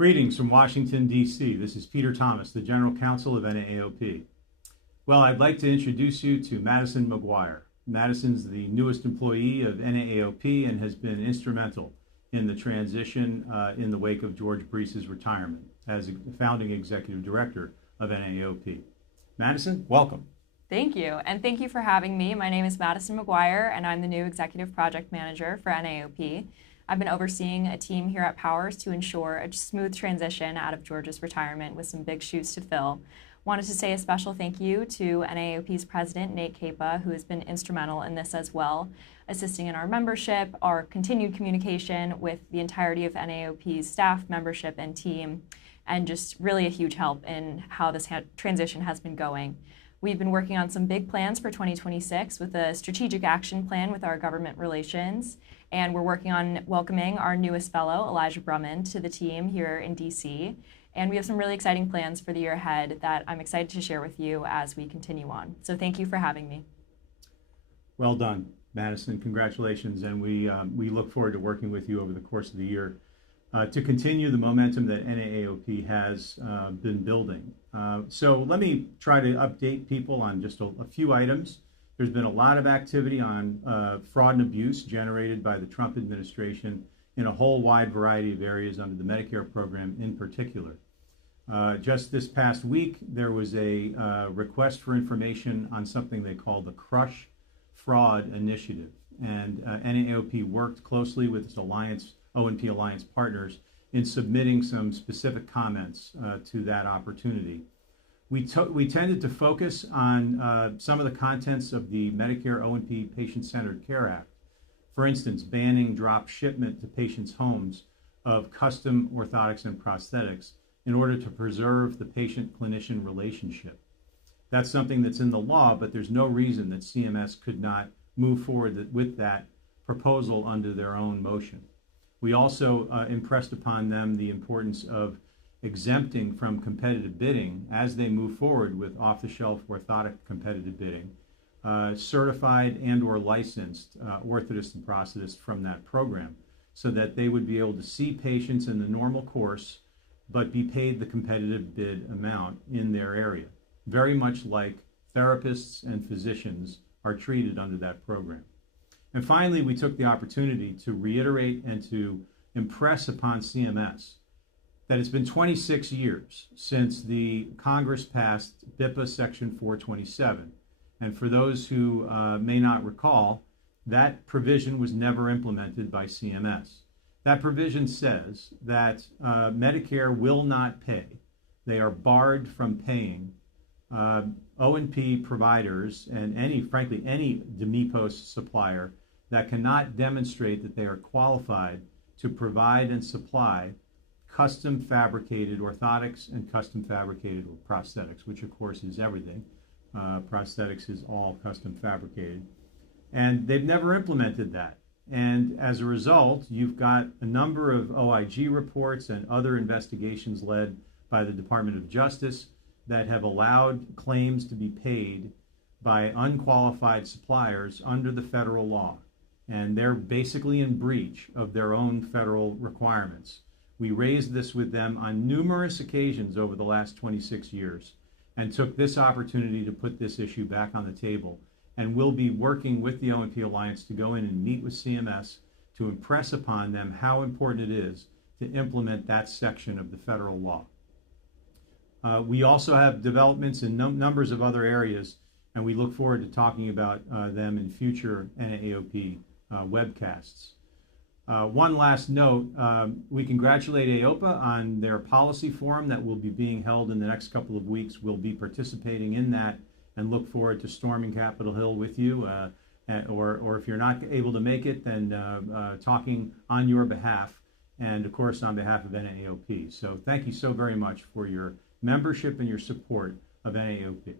Greetings from Washington, D.C. This is Peter Thomas, the General Counsel of NAAOP. Well, I'd like to introduce you to Madison McGuire. Madison's the newest employee of NAAOP and has been instrumental in the transition in the wake of George Brees's retirement as the founding executive director of NAAOP. Madison, welcome. Thank you, and thank you for having me. My name is Madison McGuire, and I'm the new Executive Project Manager for NAAOP. I've been overseeing a team here at Powers to ensure a smooth transition out of George's retirement with some big shoes to fill. Wanted to say a special thank you to NAAOP's president, Nate Capa, who has been instrumental in this as well, assisting in our membership, our continued communication with the entirety of NAAOP's staff, membership, and team, and just really a huge help in how this transition has been going. We've been working on some big plans for 2026 with a strategic action plan with our government relations, and we're working on welcoming our newest fellow, Elijah Brumman, to the team here in DC. And we have some really exciting plans for the year ahead that I'm excited to share with you as we continue on. So thank you for having me. Well done, Madison. Congratulations, and we look forward to working with you over the course of the year to continue the momentum that NAAOP has been building. So let me try to update people on just a few items. There's been a lot of activity on fraud and abuse generated by the Trump administration in a whole wide variety of areas under the Medicare program in particular. Just this past week, there was a request for information on something they call the Crush Fraud Initiative. And NAAOP worked closely with its O&P Alliance partners in submitting some specific comments to that opportunity. We tended to focus on some of the contents of the Medicare O&P Patient-Centered Care Act. For instance, banning drop shipment to patients' homes of custom orthotics and prosthetics in order to preserve the patient-clinician relationship. That's something that's in the law, but there's no reason that CMS could not move forward with that proposal under their own motion. We also impressed upon them the importance of exempting from competitive bidding as they move forward with off-the-shelf orthotic competitive bidding, certified and or licensed orthotists and prosthetists from that program so that they would be able to see patients in the normal course but be paid the competitive bid amount in their area, very much like therapists and physicians are treated under that program. And finally, we took the opportunity to reiterate and to impress upon CMS that it's been 26 years since the Congress passed BIPA Section 427. And for those who may not recall, that provision was never implemented by CMS. That provision says that Medicare will not pay. They are barred from paying O&P providers and frankly, any DMEPOS supplier that cannot demonstrate that they are qualified to provide and supply custom fabricated orthotics and custom fabricated prosthetics, which of course is everything. Prosthetics is all custom fabricated. And they've never implemented that. And as a result, you've got a number of OIG reports and other investigations led by the Department of Justice that have allowed claims to be paid by unqualified suppliers under the federal law. And they're basically in breach of their own federal requirements. We raised this with them on numerous occasions over the last 26 years and took this opportunity to put this issue back on the table. And we'll be working with the O&P Alliance to go in and meet with CMS to impress upon them how important it is to implement that section of the federal law. We also have developments in numbers of other areas, and we look forward to talking about them in future NAAOP webcasts. One last note, we congratulate AOPA on their policy forum that will be being held in the next couple of weeks. We'll be participating in that and look forward to storming Capitol Hill with you, or if you're not able to make it, then talking on your behalf and, of course, on behalf of NAAOP. So thank you so very much for your membership and your support of NAAOP.